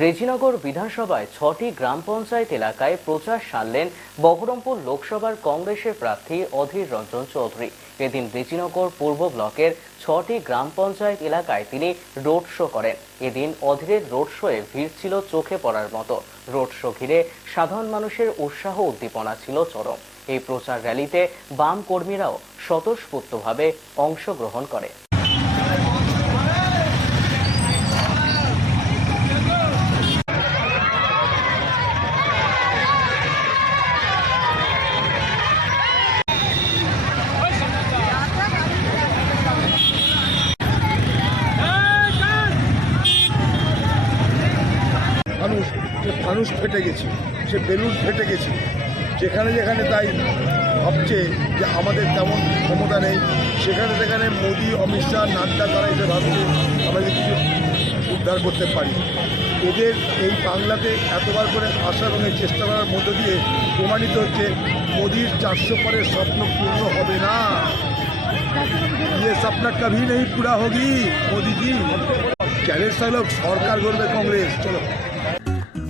Rejinagar বিধানসভায় ছটি গ্রাম পঞ্চায়েত এলাকায় প্রচার সারলেন বহরমপুর লোকসভার কংগ্রেসের প্রার্থী অধীর রঞ্জন চৌধুরী। এদিন রেজিনগর পূর্ব ব্লকের ছটি গ্রাম পঞ্চায়েত এলাকায় তিনি রোড শো করেন। এদিন অধীরের রোড শোয়ে ভিড় ছিল চোখে পড়ার মতো। রোড শো ঘিরে সাধারণ মানুষের উৎসাহ উদ্দীপনা ছিল চরম। এই প্রচার র্যালিতে বাম কর্মীরাও স্বতঃস্ফূর্তভাবে অংশগ্রহণ করে। মানুষ যে মানুষ ফেটে গেছে সে বেলুন ফেটে গেছে যেখানে যেখানে তাই ভাবছে যে আমাদের তেমন ক্ষমতা নেই সেখানে সেখানে মোদি অমিত শাহ নাড্ডা তারা এসে ভাবছে আমাদের কিছু উদ্ধার করতে পারি এদের এই বাংলাতে এতবার করে আশা এবং এই চেষ্টা করার মধ্য দিয়ে প্রমাণিত হচ্ছে মোদির চারশো পরের স্বপ্ন পূর্ণ হবে না ये सपना कभी नहीं पूरा होगी मोदी जी চ্যালেঞ্জ থাকলে সরকার করবে কংগ্রেস চলো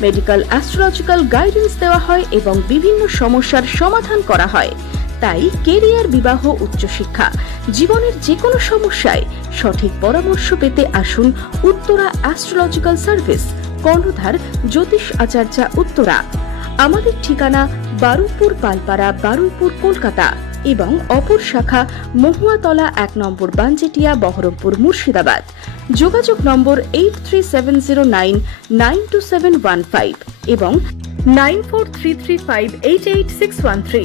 মেডিকেল অ্যাস্ট্রোলজিক্যাল গাইডেন্স দেওয়া হয় এবং বিভিন্ন সমস্যার সমাধান করা হয়। তাই কেরিয়ার বিবাহ উচ্চশিক্ষা, জীবনের যে কোনো সমস্যায় সঠিক পরামর্শ পেতে আসুন উত্তরা অ্যাস্ট্রোলজিক্যাল সার্ভিস, কর্ণধার জ্যোতিষ আচার্যা উত্তরা। আমাদের ঠিকানা বারুইপুর, পালপাড়া, বারুইপুর, কলকাতা। এবং অপর শাখা মহুয়াতলা এক নম্বর বাঞ্জেটিয়া, বহরমপুর, মুর্শিদাবাদ। যোগাযোগ number eight three seven zero nine nine two seven one five এবং nine four three three five eight eight six one three